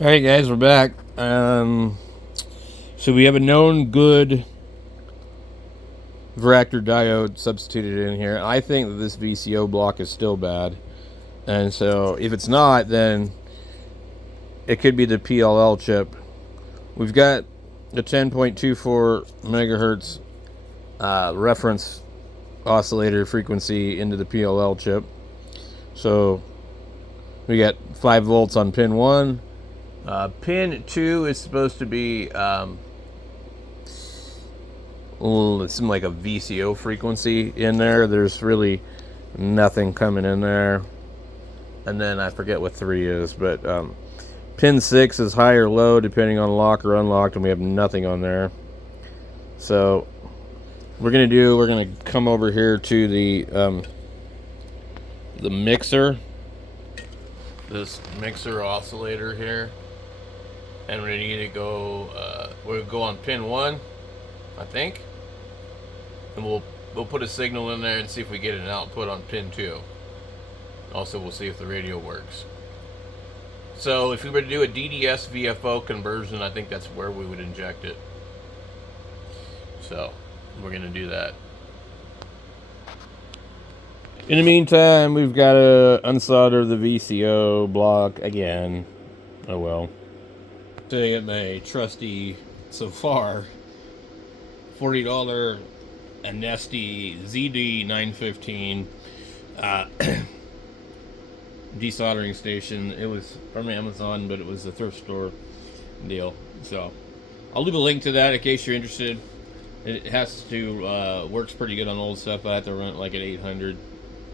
All right, guys, we're back. So we have a known good varactor diode substituted in here. I think that this VCO block is still bad, and so if it's not, then it could be the PLL chip. We've got a 10.24 megahertz reference oscillator frequency into the PLL chip. So we got 5 volts on pin 1. Pin 2 is supposed to be it seemed like a VCO frequency in there. There's really nothing coming in there. And then I forget what 3 is, but pin 6 is high or low depending on lock or unlocked, and we have nothing on there. So we're gonna come over here to the mixer, this mixer oscillator here, and we're gonna go we'll go on pin 1, I think, and we'll put a signal in there and see if we get an output on pin 2. Also, we'll see if the radio works. So if we were to do a DDS VFO conversion, I think that's where we would inject it. So we're gonna do that. In the meantime, we've got to unsolder the VCO block again. Oh well. To get my trusty, so far, $40 Anesti ZD915 desoldering station. It was from Amazon, but it was a thrift store deal. So I'll leave a link to that in case you're interested. It has to works pretty good on old stuff. I have to run it like at 800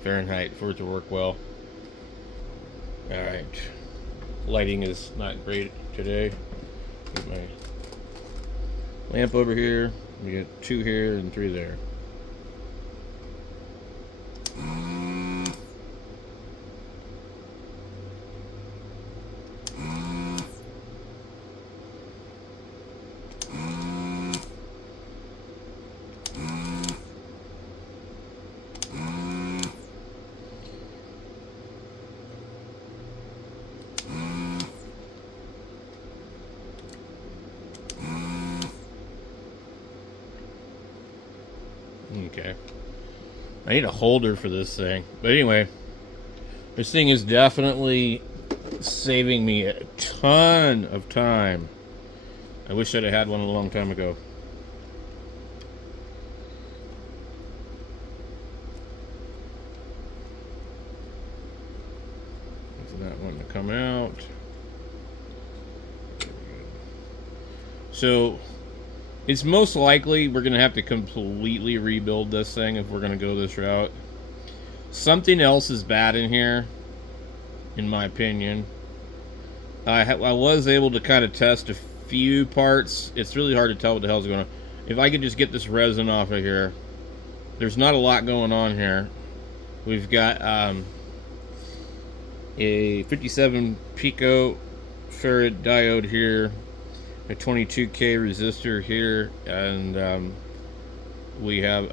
Fahrenheit for it to work well. All right, lighting is not great today. Get my lamp over here. We got 2 here and 3 there. Okay. I need a holder for this thing. But anyway, this thing is definitely saving me a ton of time. I wish I'd have had one a long time ago. Is that one to come out? So it's most likely we're going to have to completely rebuild this thing if we're going to go this route. Something else is bad in here, in my opinion. I was able to kind of test a few parts. It's really hard to tell what the hell's going on. If I could just get this resin off of here. There's not a lot going on here. We've got a 57 picofarad diode here, a 22K resistor here, and we have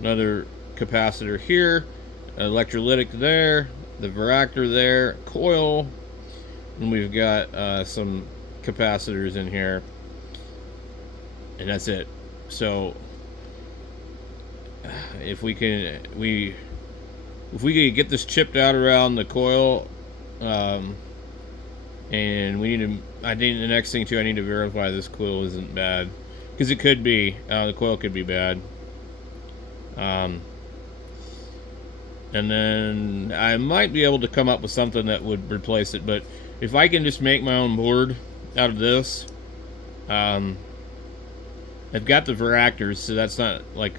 another capacitor here, an electrolytic there, the varactor there, coil, and we've got some capacitors in here, and that's it. So if we can get this chipped out around the coil, and we need to, I think the next thing too, I need to verify this coil isn't bad, because it could be, the coil could be bad. And then I might be able to come up with something that would replace it, but if I can just make my own board out of this, I've got the varactors, so that's not like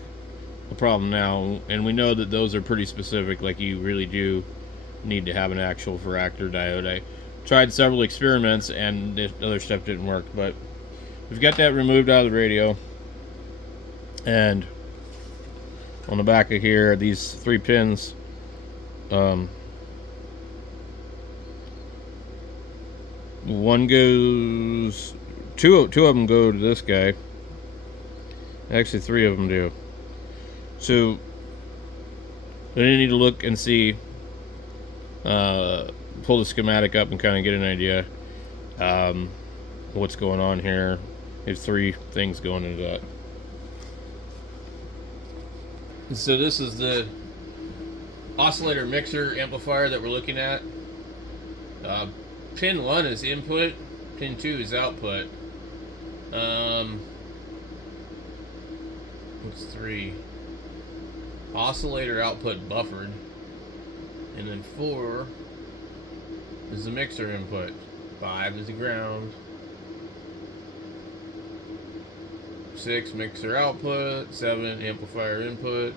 a problem now, and we know that those are pretty specific, like you really do need to have an actual varactor diode. I tried several experiments and the other stuff didn't work, but we've got that removed out of the radio. And on the back of here, these 3 pins, one goes, two of them go to this guy. Actually 3 of them do. So then you need to look and see pull the schematic up and kind of get an idea what's going on here. There's 3 things going into that. And so this is the oscillator mixer amplifier that we're looking at. Pin 1 is input, pin 2 is output. What's 3? Oscillator output buffered. And then 4 is the mixer input. 5 is the ground. 6 mixer output. 7 amplifier input.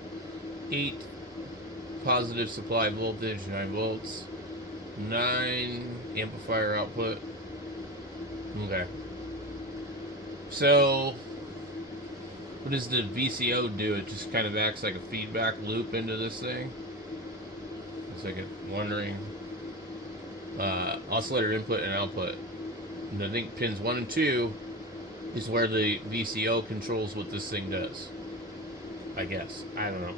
8 positive supply voltage, 9 volts. 9 amplifier output. Okay. So what does the VCO do? It just kind of acts like a feedback loop into this thing. It's like wondering. Oscillator input and output. And I think pins 1 and 2 is where the VCO controls what this thing does. I guess. I don't know.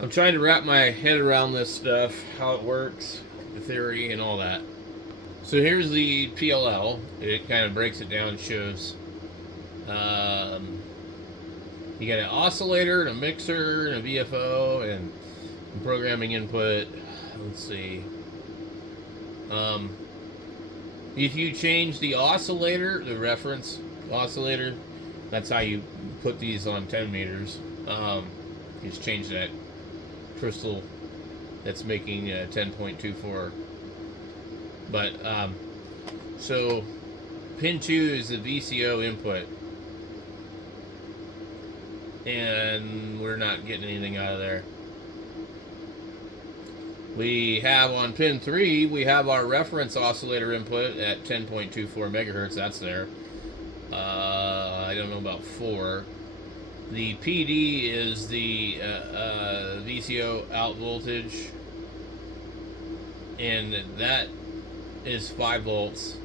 I'm trying to wrap my head around this stuff, how it works, the theory, and all that. So here's the PLL. It kind of breaks it down and shows you got an oscillator, and a mixer, and a VFO, and programming input. Let's see. If you change the oscillator, the reference oscillator, that's how you put these on 10 meters. You just change that crystal that's making 10.24. But so pin 2 is the VCO input, and we're not getting anything out of there. We have on pin 3, we have our reference oscillator input at 10.24 megahertz. That's there. I don't know about 4. The PD is the VCO out voltage, and that is 5 volts.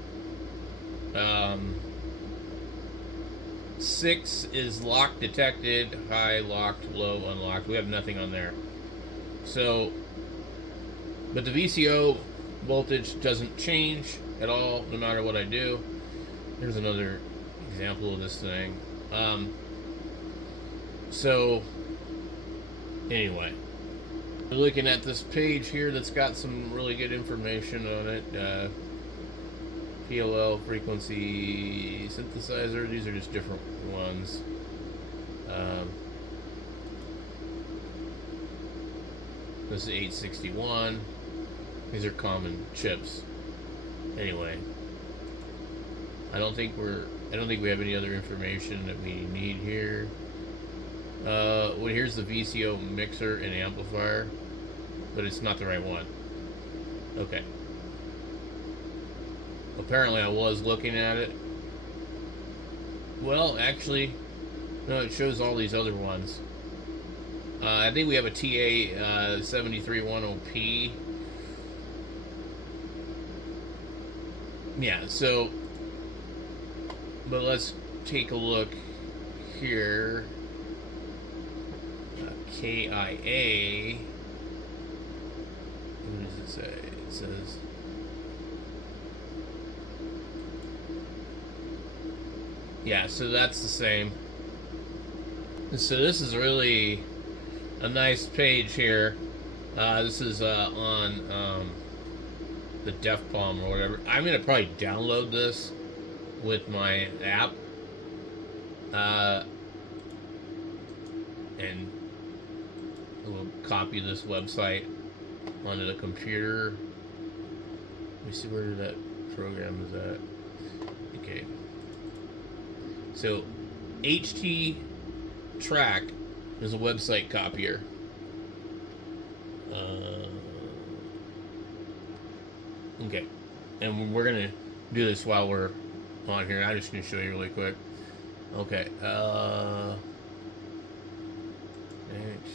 6 is lock detected, high, locked, low, unlocked. We have nothing on there. So, but the VCO voltage doesn't change at all, no matter what I do. Here's another example of this thing. So, anyway, we're looking at this page here that's got some really good information on it. PLL frequency synthesizer. These are just different ones. This is 861. These are common chips. Anyway, I don't think we have any other information that we need here. Well, here's the VCO mixer and amplifier, but it's not the right one. Okay. Apparently I was looking at it. Well, actually, no, it shows all these other ones. I think we have a TA 7310P. Yeah, so, but let's take a look here. KIA. What does it say? It says yeah, so that's the same. So this is really a nice page here. This is on the Def Palm or whatever. I'm gonna probably download this with my app, and we'll copy this website onto the computer. Let me see where that program is at. Okay. So, HT Track is a website copier. Okay. And we're going to do this while we're on here. I'm just going to show you really quick. Okay. Next.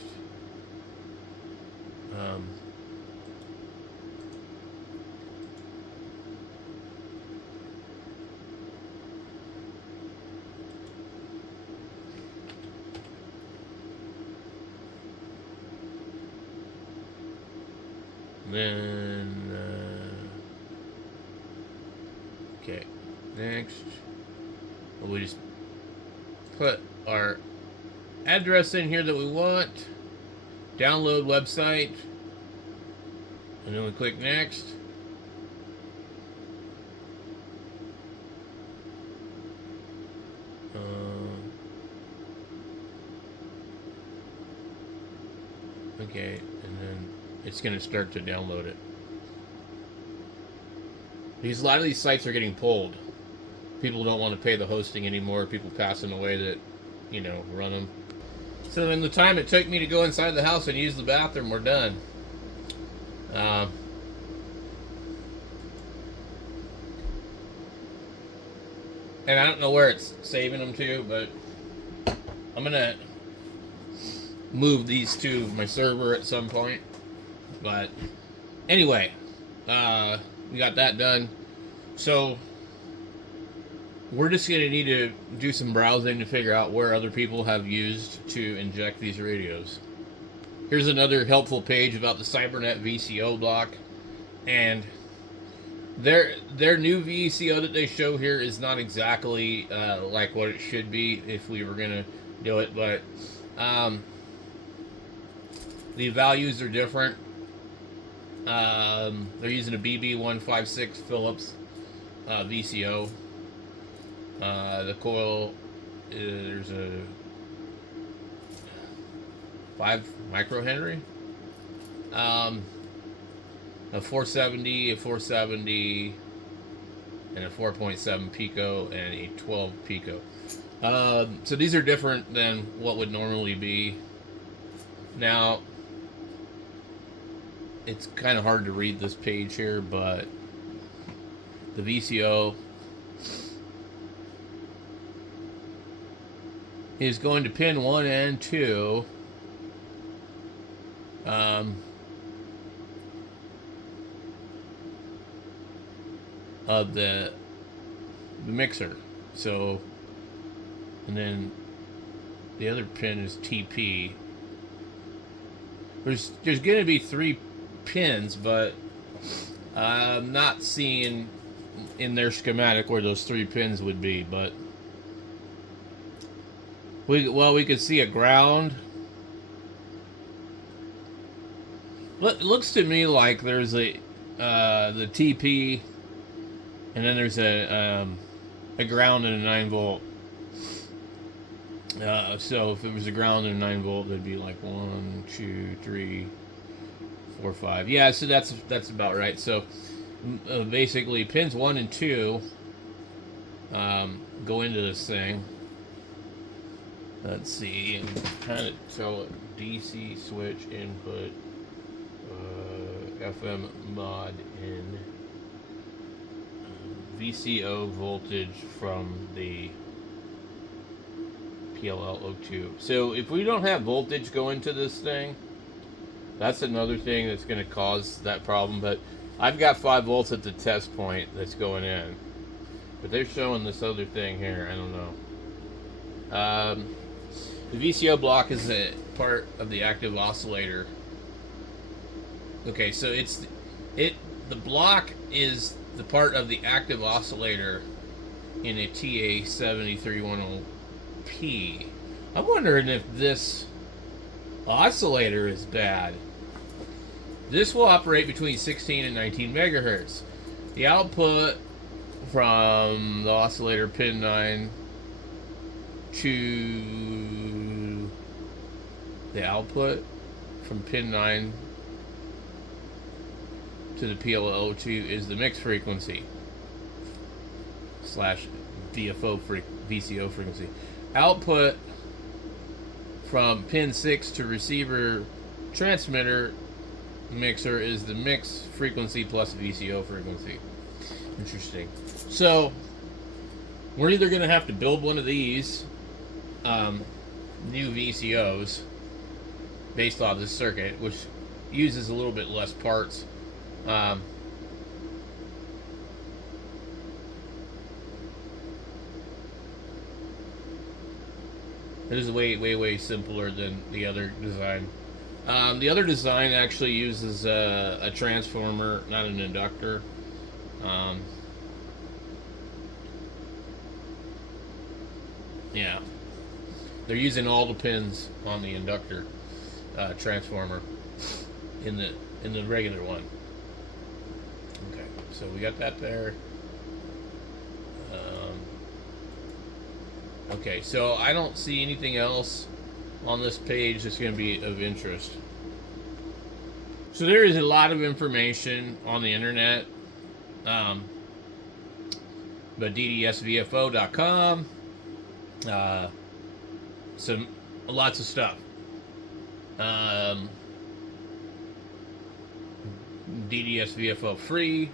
Then Okay, next. We just put our address in here that we want. Download website. And then we click next. Okay, and then it's going to start to download it. Because a lot of these sites are getting pulled. People don't want to pay the hosting anymore. People passing away that, run them. So in the time it took me to go inside the house and use the bathroom, we're done. And I don't know where it's saving them to, but I'm going to move these to my server at some point. But anyway, we got that done. So we're just going to need to do some browsing to figure out where other people have used to inject these radios. Here's another helpful page about the cybernet VCO block. And their new VCO that they show here is not exactly like what it should be if we were going to do it. But the values are different. They're using a BB156 Phillips VCO. The coil, there's a 5 microhenry. A 470, a 470, and a 4.7 pico, and a 12 pico. So these are different than what would normally be. Now, it's kind of hard to read this page here, but the VCO is going to pin 1 and 2. Of the mixer. So, and then the other pin is TP. There's going to be 3 pins, but I'm not seeing in their schematic where those 3 pins would be. But we could see a ground. It looks to me like there's the TP, and then there's a ground and a 9 volt. So if it was a ground and a 9 volt, that'd be like 1, 2, 3, 4, 5. Yeah, so that's about right. So basically, pins 1 and 2 go into this thing. Let's see, I'm trying to tell it. DC switch input, FM mod in, VCO voltage from the PLL02. So if we don't have voltage go into this thing, that's another thing that's going to cause that problem. But I've got 5 volts at the test point that's going in. But they're showing this other thing here. I don't know. The VCO block is a part of the active oscillator. Okay, so the block is the part of the active oscillator in a TA7310P. I'm wondering if this oscillator is bad. This will operate between 16 and 19 megahertz. The output from the oscillator pin 9 to the output from pin 9 to the PLL02 is the mix frequency / VCO frequency. Output from pin 6 to receiver transmitter mixer is the mix frequency plus VCO frequency. Interesting. So we're either going to have to build one of these new VCOs based off this circuit, which uses a little bit less parts. It is way simpler than the other design. The other design actually uses a transformer, not an inductor. Yeah, they're using all the pins on the inductor transformer in the regular one. Okay, so we got that there. Okay, so I don't see anything else on this page that's going to be of interest. So there is a lot of information on the internet, but ddsvfo.com, some lots of stuff. DDSVFO free,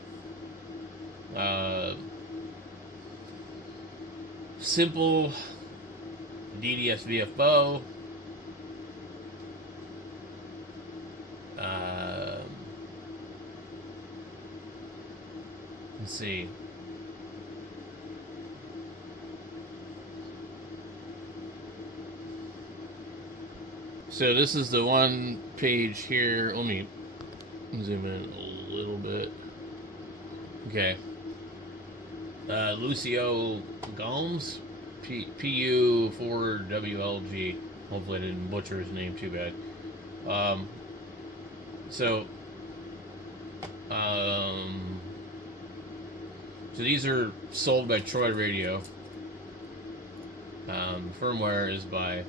simple DDSVFO. Let's see. So this is the one page here. Let me zoom in a little bit. Okay. Lucio Gomes, PU4WLG. Hopefully I didn't butcher his name too bad. So these are sold by Troy Radio. Firmware is by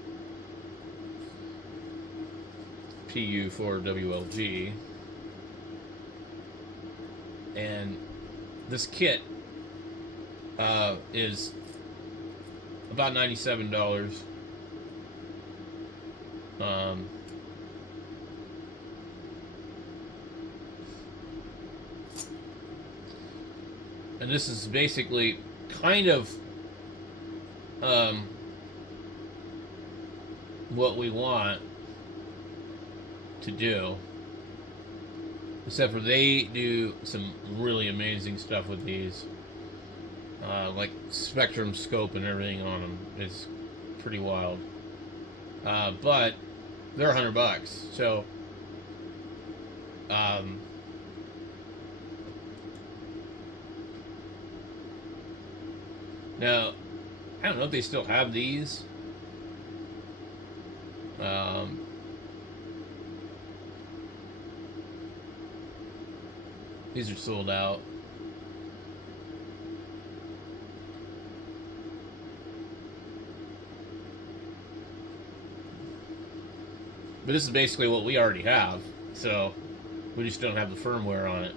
PU4WLG. And this kit is about $97. And this is basically kind of what we want to do, except for they do some really amazing stuff with these, like spectrum scope and everything on them is pretty wild. But they're $100, so now I don't know if they still have these. These are sold out. But this is basically what we already have, so we just don't have the firmware on it.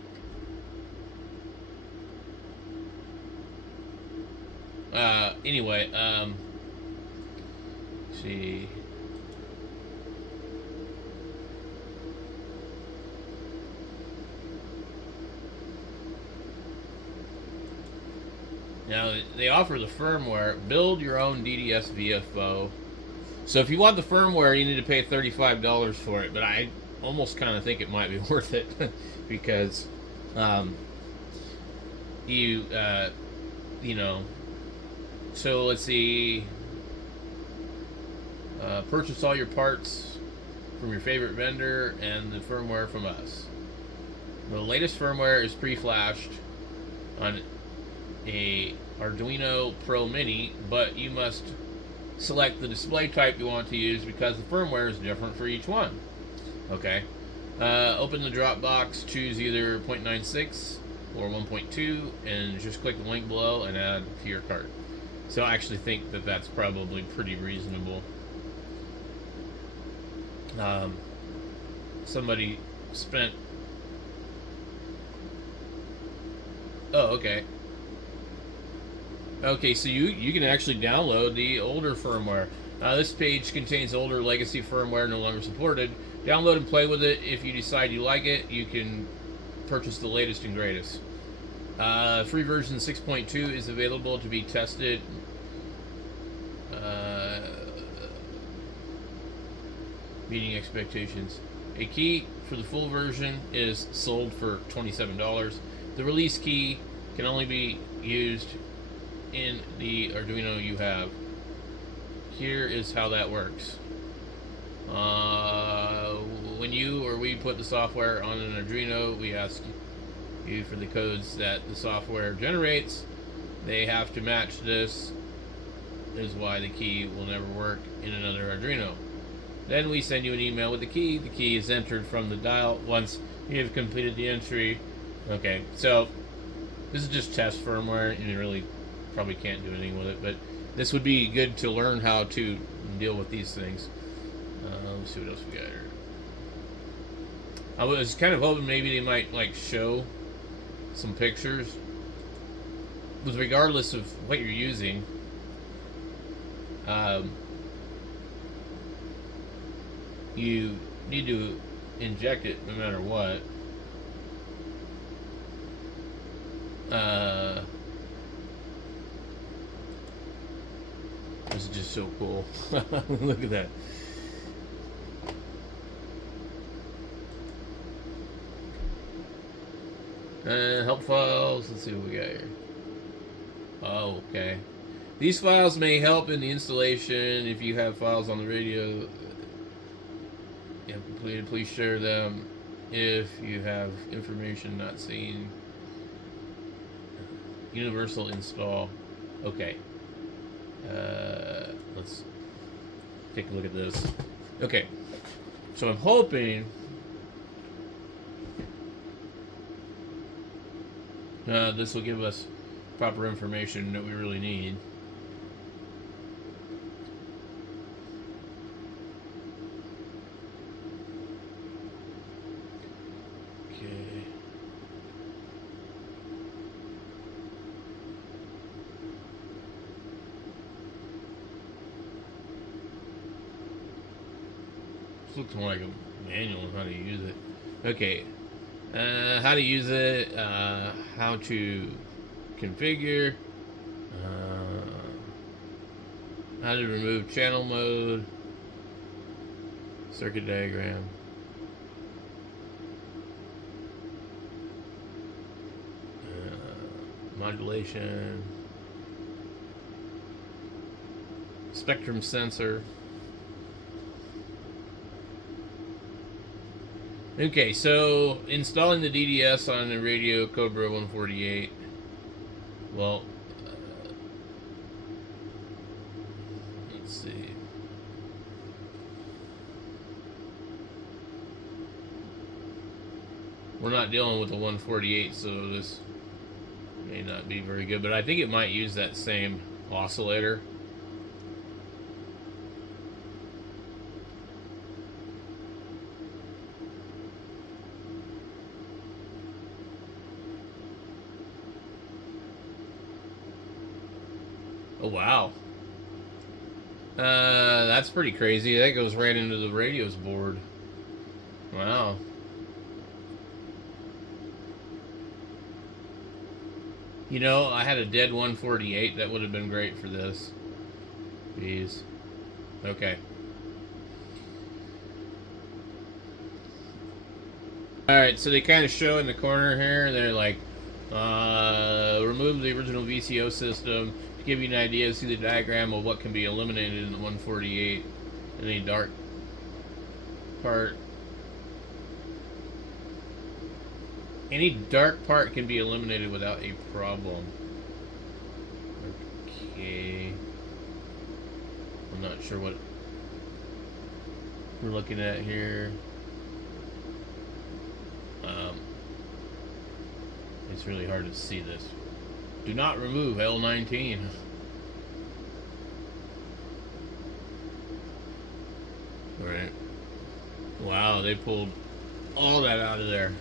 Anyway, let's see. Now, they offer the firmware. Build your own DDS VFO. So if you want the firmware, you need to pay $35 for it. But I almost kind of think it might be worth it because you know. So let's see. Purchase all your parts from your favorite vendor and the firmware from us. The latest firmware is pre-flashed on a Arduino Pro Mini, but you must select the display type you want to use because the firmware is different for each one. Okay. Open the Dropbox, choose either 0.96 or 1.2, and just click the link below and add to your cart. So I actually think that that's probably pretty reasonable. Somebody spent... Oh, okay. Okay, so you can actually download the older firmware. This page contains older legacy firmware no longer supported. Download and play with it. If you decide you like it, you can purchase the latest and greatest. Free version 6.2 is available to be tested. Meeting expectations. A key for the full version is sold for $27. The release key can only be used in the Arduino you have. Here is how that works. When you or we put the software on an Arduino, we ask you for the codes that the software generates. They have to match this is why the key will never work in another Arduino. Then we send you an email with the key. The key is entered from the dial once you have completed the entry. Okay, so this is just test firmware, and you really probably can't do anything with it, but this would be good to learn how to deal with these things. Let's see what else we got here. I was kind of hoping maybe they might like show some pictures, but regardless of what you're using, you need to inject it no matter what. This is just so cool. Look at that. Help files. Let's see what we got here. Oh, okay. These files may help in the installation. If you have files on the radio you have completed, please share them. If you have information not seen, universal install. Okay. Let's take a look at this. Okay. So I'm hoping this will give us proper information that we really need. Okay. This looks more like a manual on how to use it. Okay. How to use it, how to configure, how to remove channel mode, circuit diagram, modulation, spectrum sensor. Okay, so installing the DDS on the radio Cobra 148. Well, let's see. We're not dealing with the 148, so this may not be very good, but I think it might use that same oscillator. Oh, wow. That's pretty crazy. That goes right into the radio's board. Wow. You know, I had a dead 148. That would have been great for this. Jeez. Okay. Alright, so they kind of show in the corner here, they're like, remove the original VCO system. To give you an idea, see the diagram of what can be eliminated in the 148. Any dark part. Any dark part can be eliminated without a problem. Okay. I'm not sure what we're looking at here. It's really hard to see this. Do not remove L19. Alright. Wow, they pulled all that out of there.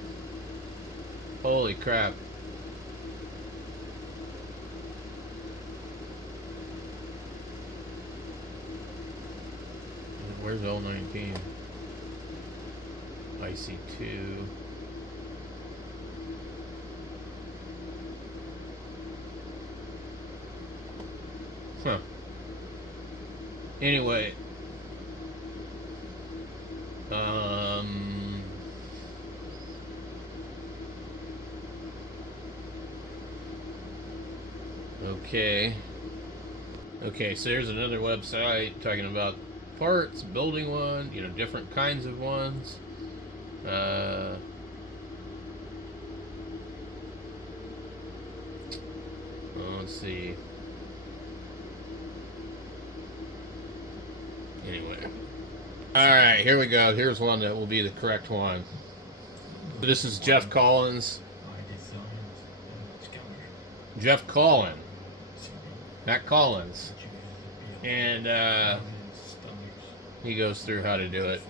Holy crap. Where's L19? IC2. Huh. Anyway. Okay. Okay, so there's another website talking about parts, building one, you know, different kinds of ones. Let's see. Anyway. Alright, here we go. Here's one that will be the correct one. This is Jeff Collins. Jeff Collins. Not Collins. And he goes through how to do it.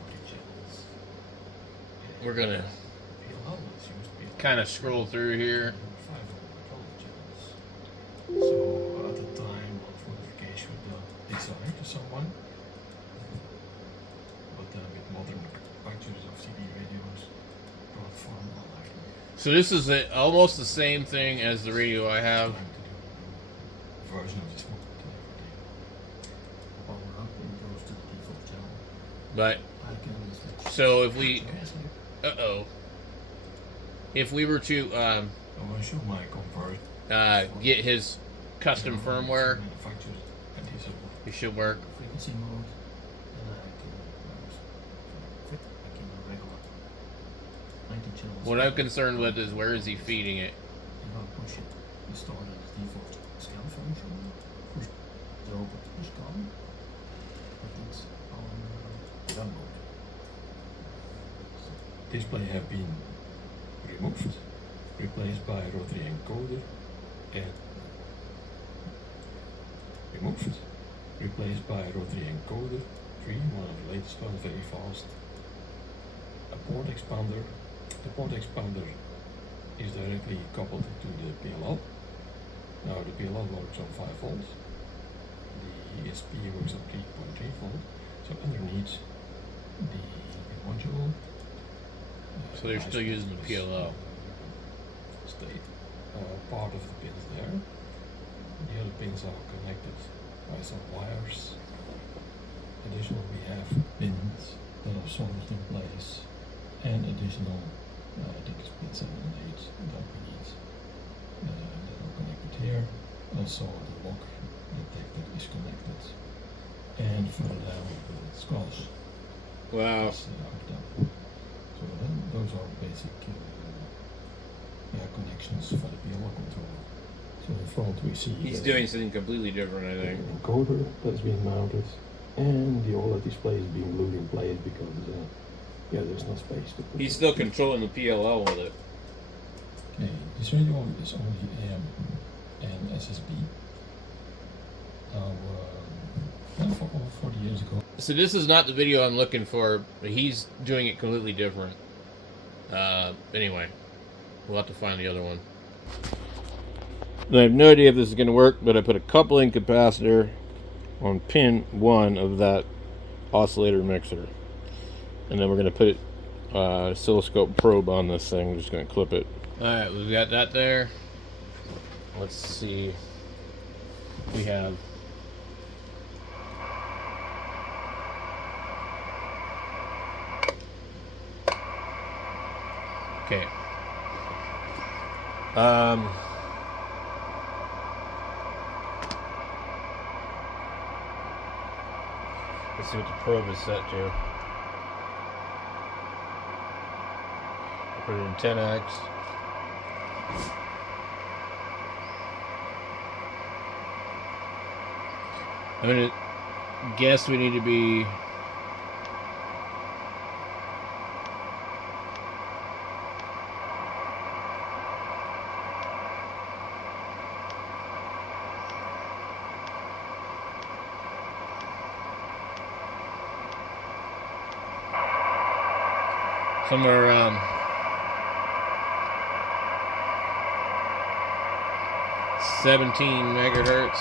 We're going to kind of scroll through here. So at the time of modification the design to someone, but then with modern manufacturers of CD radios brought form online. So this is almost the same thing as the radio I have. Version of this one. Power up and goes to the default channel. But so if we if we were to I want to show my convert. get his custom firmware, it should work. Frequency mode, and What I'm concerned with is where is he feeding it? If I push it, you start at the default scan function. Push the open push scan. But it's on run mode. Display have been removed, replaced by rotary encoder, and removed, replaced by rotary encoder 3, one of the latest ones, very fast. A port expander. The port expander is directly coupled to the PLL. Now the PLL works on 5 volts. The ESP works on 3.3 volts. So underneath the module. So they're still using the PLL. State part of the pins there. The other pins are connected by some wires. Additionally, we have pins that are soldered in place, and additional, I think it's pin 7 and 8 that we need that are connected here. Also, the lock detector is connected, and further down the skulls. Wow. So then those are basic connections for the PLL controller. So in front we see he's doing something completely different, I think. An encoder that's being mounted, and the OLED display is being glued in place because there's no space to put He's still controlling the PLL with it. Okay, this radio is only AM and SSB. Now, 40 years ago. So this is not the video I'm looking for, but he's doing it completely different. Anyway, we'll have to find the other one. I have no idea if this is going to work, but I put a coupling capacitor on pin 1 of that oscillator mixer. And then we're going to put oscilloscope probe on this thing. We're just going to clip it. Alright, we've got that there. Let's see. We have okay. Let's see what the probe is set to. Put it in 10x. I'm gonna guess we need to be somewhere around 17 megahertz.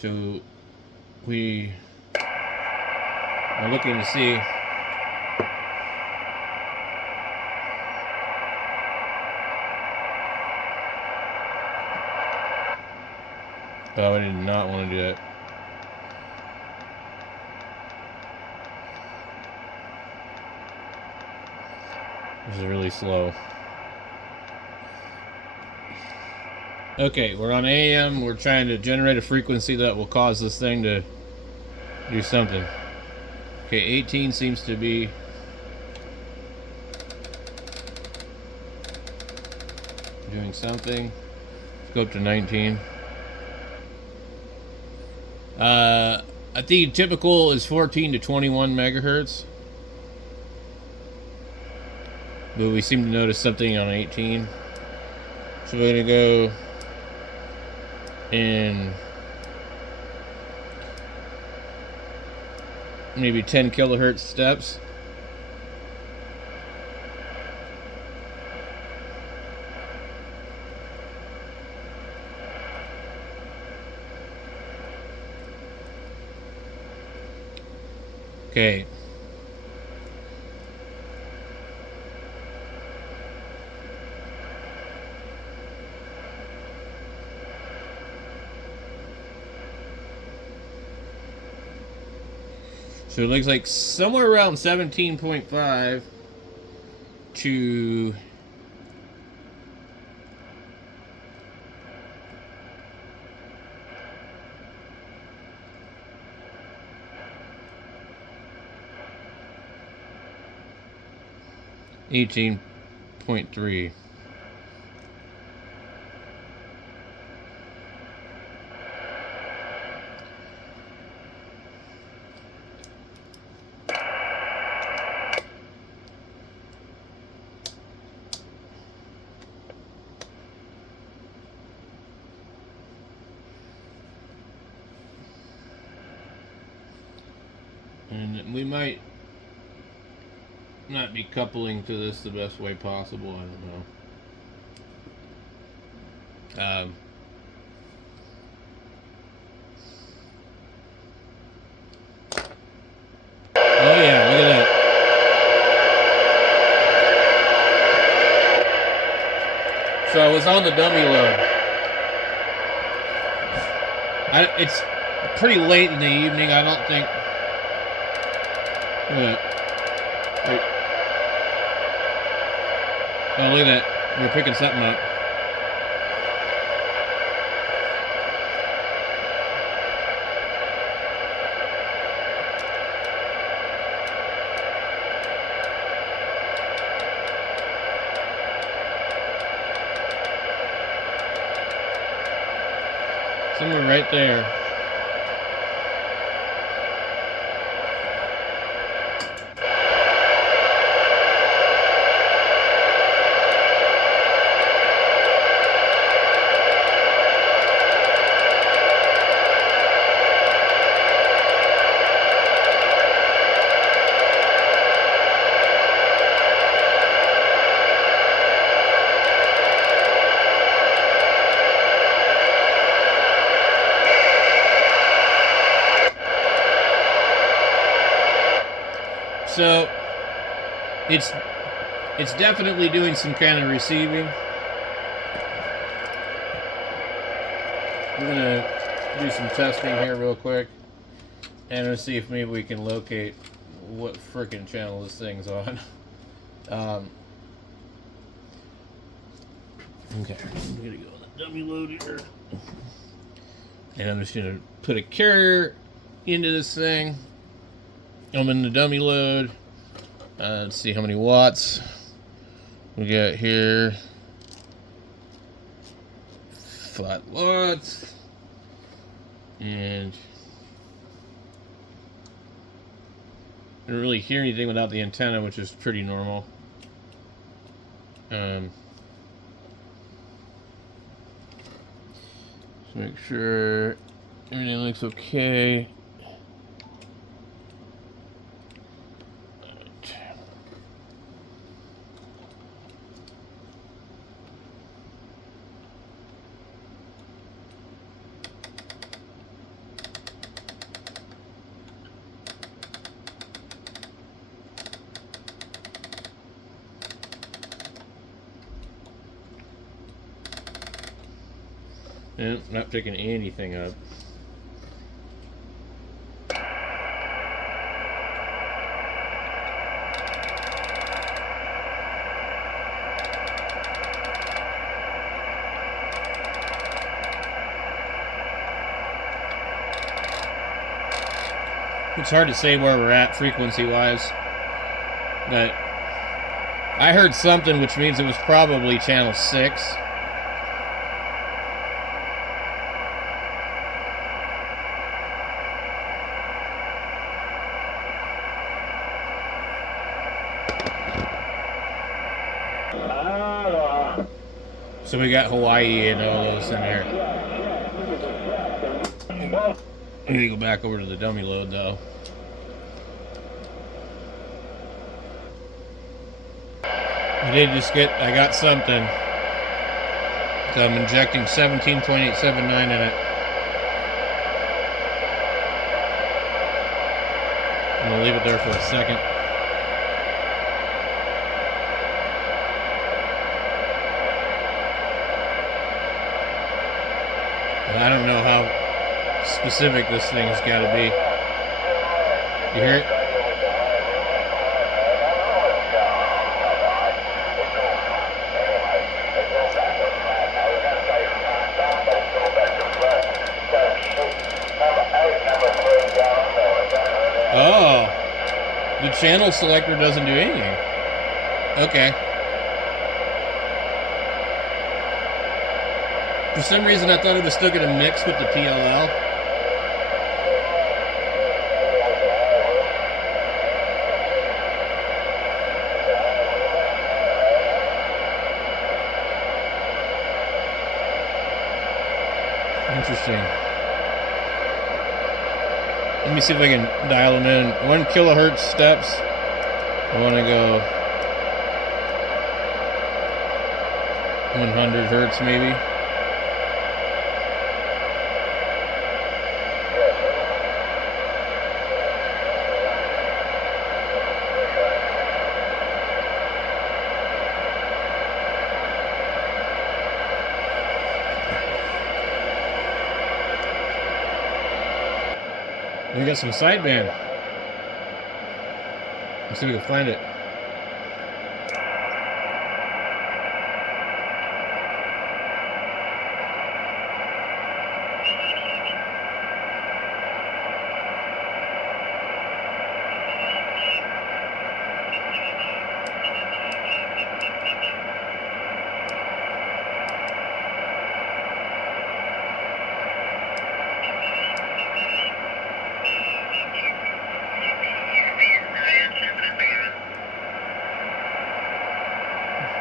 So we are looking to see I did not want to do that. which is really slow. Okay, we're on AM. We're trying to generate a frequency that will cause this thing to do something. Okay, 18 seems to be doing something. Let's go up to 19. I think typical is 14 to 21 megahertz. But we seem to notice something on 18. So we're going to go in maybe 10 kilohertz steps. Okay. So it looks like somewhere around 17.5 to 18.3. And we might not be coupling to this the best way possible. I don't know. Oh yeah, look at that. So I was on the dummy load. It's pretty late in the evening. I don't think. Wait. Oh, look at that. We're picking something up. Somewhere right there. So it's definitely doing some kind of receiving. We're gonna do some testing here real quick, and let's see if maybe we can locate what frickin' channel this thing's on. Okay, I'm gonna go on the dummy load here, and I'm just gonna put a carrier into this thing. I'm in the dummy load. Let's see how many watts we got here. 5 watts. And I don't really hear anything without the antenna, which is pretty normal. Just make sure everything looks okay. Nope, not picking anything up. It's hard to say where we're at frequency-wise, but I heard something, which means it was probably channel 6. So we got Hawaii and all those in there. I need to go back over to the dummy load though. I got something. So I'm injecting 17.879 in it. I'm gonna leave it there for a second. I don't know how specific this thing's got to be. You hear it? Oh, the channel selector doesn't do anything. Okay. For some reason, I thought it was still going to mix with the PLL. Interesting. Let me see if I can dial them in. 1 kilohertz steps. I want to go 100 hertz maybe. We got some sideband. Let's see if we can find it.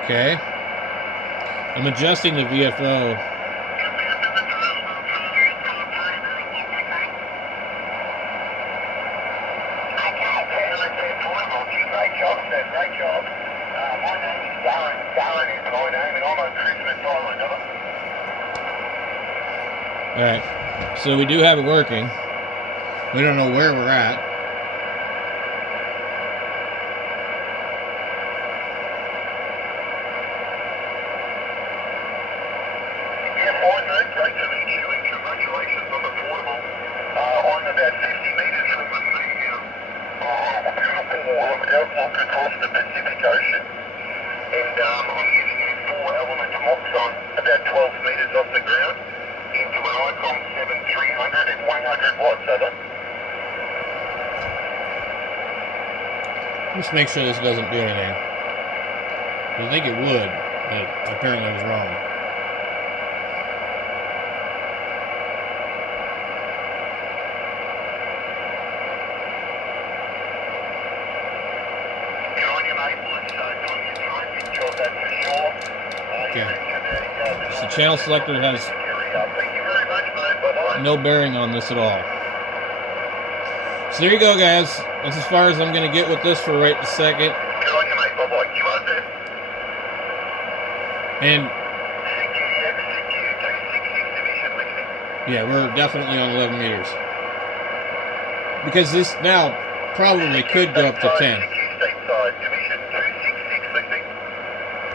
Okay. I'm adjusting the VFO. Alright. So we do have it working. We don't know where we're at. Let's make sure this doesn't do anything. I think it would, but apparently I was wrong. Okay. So the channel selector has no bearing on this at all. So there you go, guys. That's as far as I'm going to get with this for right this second. And yeah, we're definitely on 11 meters. Because this now probably could go up to 10.